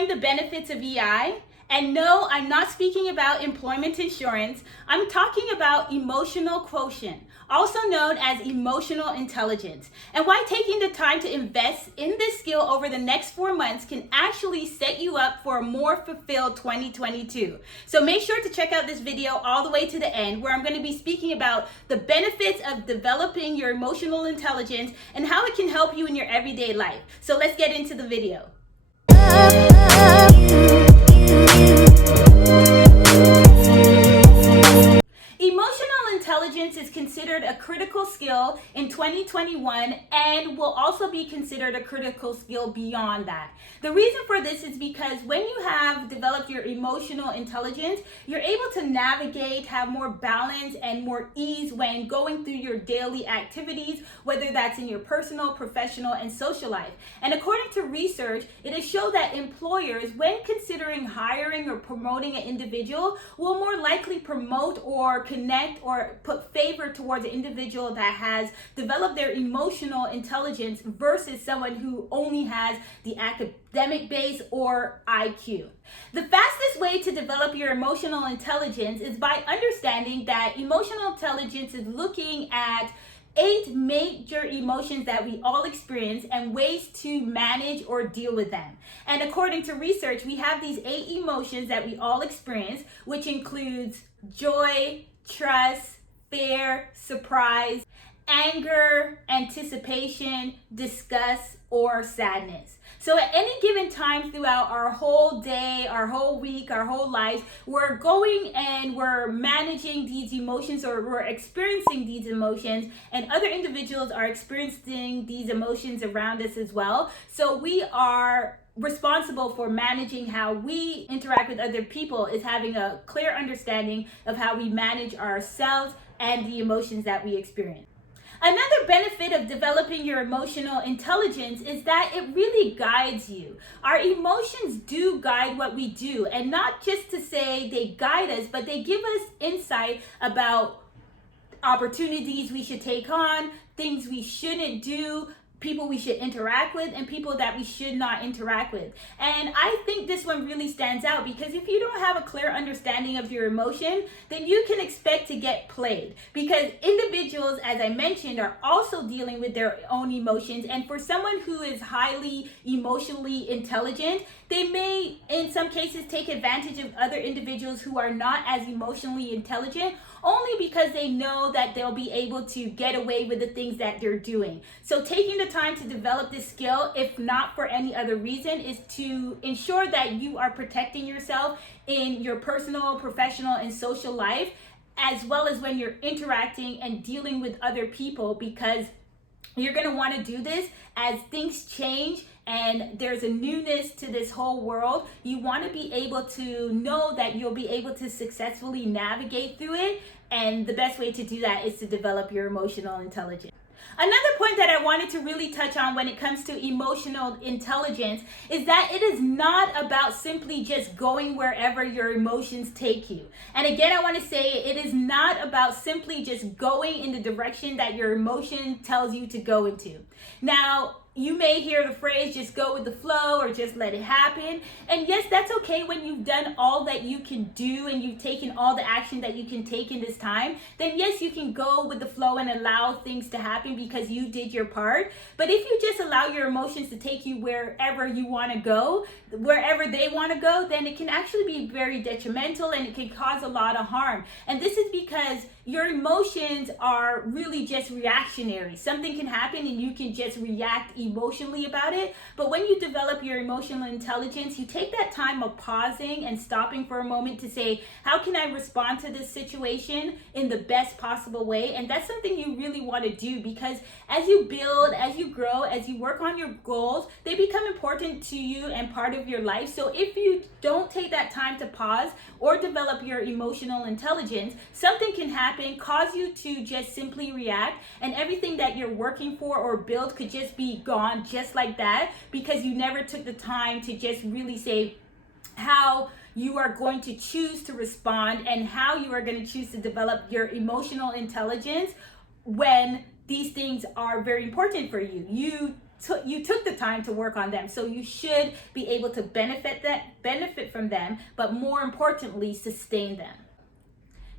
enjoying the benefits of EI? And no, I'm not speaking about employment insurance. I'm talking about emotional quotient, also known as emotional intelligence, and why taking the time to invest in this skill over the next 4 months can actually set you up for a more fulfilled 2022. So make sure to check out this video all the way to the end, where I'm going to be speaking about the benefits of developing your emotional intelligence and how it can help you in your everyday life. So let's get into the video. Emotional intelligence is considered a critical skill in 2021 and will also be considered a critical skill beyond that. The reason for this is because when you have developed your emotional intelligence, you're able to navigate, have more balance and more ease when going through your daily activities, whether that's in your personal, professional, and social life. And according to research, it has shown that employers, when considering hiring or promoting an individual, will more likely promote or connect or put favor towards an individual that has developed their emotional intelligence versus someone who only has the academic base or IQ. The fastest way to develop your emotional intelligence is by understanding that emotional intelligence is looking at 8 major emotions that we all experience and ways to manage or deal with them. And according to research, we have these 8 emotions that we all experience, which includes joy, trust, fear, surprise, anger, anticipation, disgust, or sadness. So at any given time throughout our whole day, our whole week, our whole lives, we're going and we're managing these emotions, or we're experiencing these emotions, and other individuals are experiencing these emotions around us as well. So we are responsible for managing how we interact with other people, is having a clear understanding of how we manage ourselves and the emotions that we experience. Another benefit of developing your emotional intelligence is that it really guides you. Our emotions do guide what we do, and not just to say they guide us, but they give us insight about opportunities we should take on, things we shouldn't do, people we should interact with, and people that we should not interact with. And I think this one really stands out because if you don't have a clear understanding of your emotion, then you can expect to get played, because individuals, as I mentioned, are also dealing with their own emotions. And for someone who is highly emotionally intelligent, they may in some cases take advantage of other individuals who are not as emotionally intelligent, only because they know that they'll be able to get away with the things that they're doing. So taking the time to develop this skill, if not for any other reason, is to ensure that you are protecting yourself in your personal, professional, and social life, as well as when you're interacting and dealing with other people, because you're going to want to do this as things change and there's a newness to this whole world. You want to be able to know that you'll be able to successfully navigate through it, and the best way to do that is to develop your emotional intelligence. Another point that I wanted to really touch on when it comes to emotional intelligence is that it is not about simply just going wherever your emotions take you. And again, I want to say it is not about simply just going in the direction that your emotion tells you to go into. Now, you may hear the phrase, just go with the flow or just let it happen. And yes, that's okay when you've done all that you can do and you've taken all the action that you can take in this time. Then yes, you can go with the flow and allow things to happen because you did your part. But if you just allow your emotions to take you wherever you want to go, wherever they want to go, then it can actually be very detrimental and it can cause a lot of harm. And this is because your emotions are really just reactionary. Something can happen and you can just react emotionally about it. But when you develop your emotional intelligence, you take that time of pausing and stopping for a moment to say, how can I respond to this situation in the best possible way? And that's something you really want to do, because as you build, as you grow, as you work on your goals, they become important to you and part of your life. So if you don't take that time to pause or develop your emotional intelligence, something can happen, cause you to just simply react, and everything that you're working for or build could just be gone just like that, because you never took the time to just really say how you are going to choose to respond and how you are going to choose to develop your emotional intelligence when these things are very important for you. You you took the time to work on them. So you should be able to benefit from them, but more importantly, sustain them.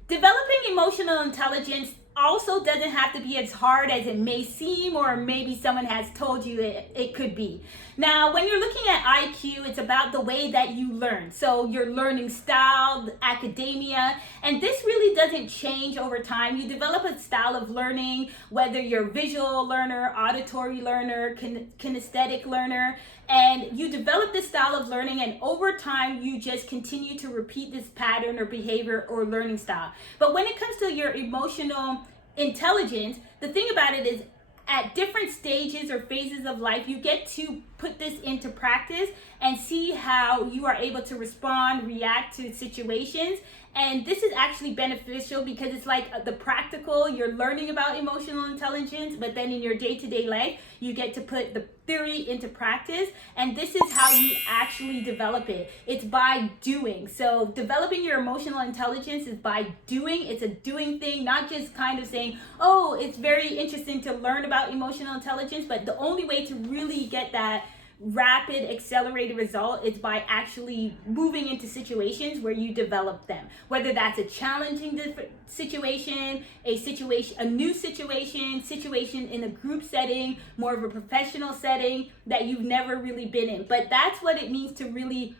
Developing emotional intelligence also doesn't have to be as hard as it may seem, or maybe someone has told you it could be. Now, when you're looking at IQ, it's about the way that you learn. So your learning style, academia, and this really doesn't change over time. You develop a style of learning, whether you're a visual learner, auditory learner, kinesthetic learner, and you develop this style of learning, and over time you just continue to repeat this pattern or behavior or learning style. But when it comes to your emotional intelligence, the thing about it is, at different stages or phases of life, you get to put this into practice and see how you are able to respond, react to situations. And this is actually beneficial because it's like the practical, you're learning about emotional intelligence, but then in your day-to-day life, you get to put the theory into practice. And this is how you actually develop it. It's by doing. So developing your emotional intelligence is by doing. It's a doing thing, not just kind of saying, oh, it's very interesting to learn about emotional intelligence, but the only way to really get that rapid accelerated result is by actually moving into situations where you develop them, whether that's a challenging situation, a new situation in a group setting, more of a professional setting that you've never really been in. But that's what it means to really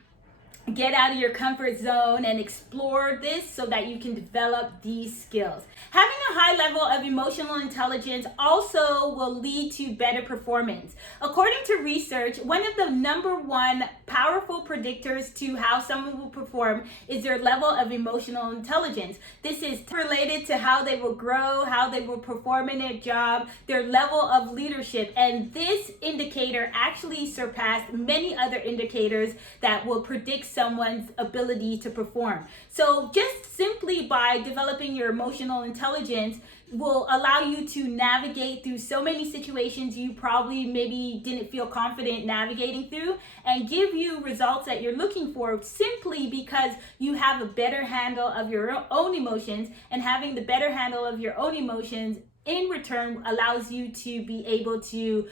get out of your comfort zone and explore this so that you can develop these skills. Having a high level of emotional intelligence also will lead to better performance. According to research, one of the number one powerful predictors to how someone will perform is their level of emotional intelligence. This is related to how they will grow, how they will perform in their job, their level of leadership. And this indicator actually surpassed many other indicators that will predict someone's ability to perform. So just simply by developing your emotional intelligence will allow you to navigate through so many situations you probably maybe didn't feel confident navigating through, and give you results that you're looking for simply because you have a better handle of your own emotions. And having the better handle of your own emotions in return allows you to be able to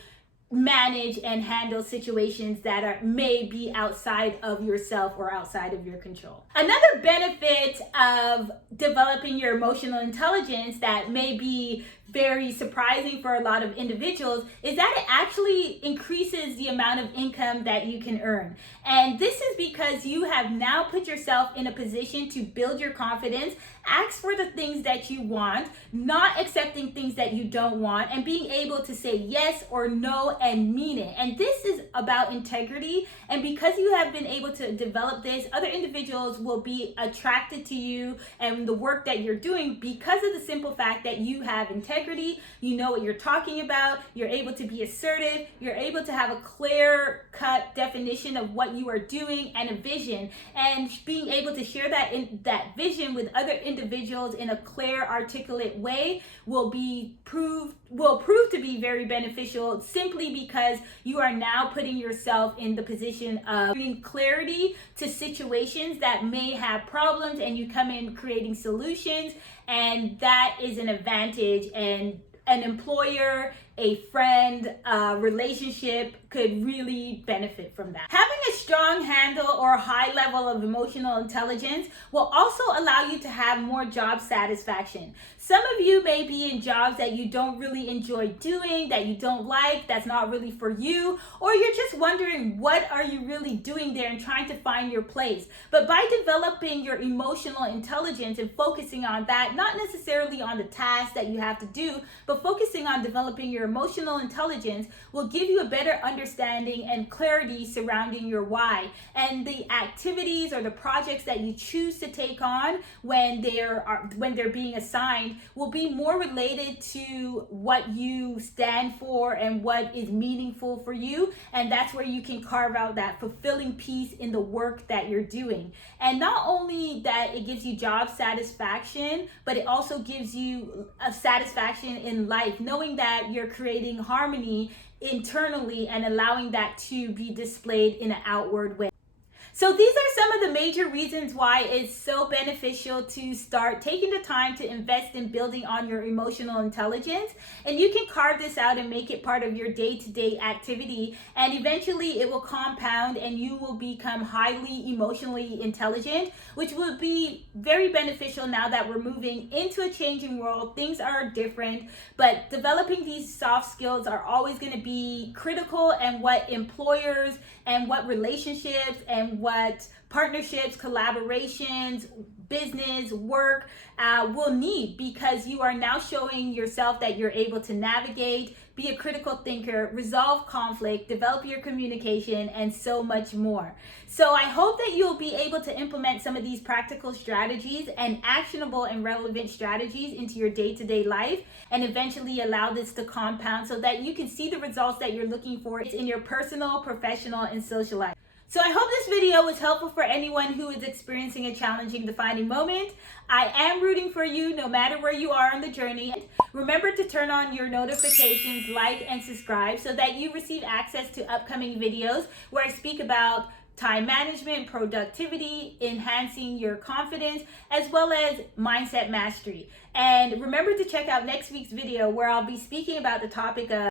manage and handle situations that may be outside of yourself or outside of your control. Another benefit of developing your emotional intelligence that may be very surprising for a lot of individuals is that it actually increases the amount of income that you can earn. And this is because you have now put yourself in a position to build your confidence, ask for the things that you want, not accepting things that you don't want, and being able to say yes or no and mean it. And this is about integrity. And because you have been able to develop this, other individuals will be attracted to you and the work that you're doing because of the simple fact that you have integrity, you know what you're talking about, you're able to be assertive, you're able to have a clear-cut definition of what you are doing and a vision, and being able to share that vision with other individuals in a clear, articulate way will prove to be very beneficial, simply because you are now putting yourself in the position of bringing clarity to situations that may have problems, and you come in creating solutions, and that is an advantage. And an employer, a friend, a relationship could really benefit from that. Having a strong handle or a high level of emotional intelligence will also allow you to have more job satisfaction. Some of you may be in jobs that you don't really enjoy doing, that you don't like, that's not really for you, or you're just wondering what are you really doing there and trying to find your place. But by developing your emotional intelligence and focusing on that, not necessarily on the task that you have to do, but focusing on developing your emotional intelligence will give you a better understanding and clarity surrounding your why, and the activities or the projects that you choose to take on when they're being assigned will be more related to what you stand for and what is meaningful for you. And that's where you can carve out that fulfilling piece in the work that you're doing. And not only that it gives you job satisfaction, but it also gives you a satisfaction in life, knowing that you're creating harmony internally and allowing that to be displayed in an outward way. So these are some of the major reasons why it's so beneficial to start taking the time to invest in building on your emotional intelligence. And you can carve this out and make it part of your day-to-day activity. And eventually it will compound and you will become highly emotionally intelligent, which will be very beneficial now that we're moving into a changing world. Things are different, but developing these soft skills are always going to be critical, and what employers and what relationships and what partnerships, collaborations, business, work will need, because you are now showing yourself that you're able to navigate, be a critical thinker, resolve conflict, develop your communication, and so much more. So I hope that you'll be able to implement some of these practical strategies and actionable and relevant strategies into your day-to-day life, and eventually allow this to compound so that you can see the results that you're looking for in your personal, professional, and social life. So I hope this video was helpful for anyone who is experiencing a challenging defining moment. I am rooting for you no matter where you are on the journey. Remember to turn on your notifications, like, and subscribe so that you receive access to upcoming videos where I speak about time management, productivity, enhancing your confidence, as well as mindset mastery. And remember to check out next week's video where I'll be speaking about the topic of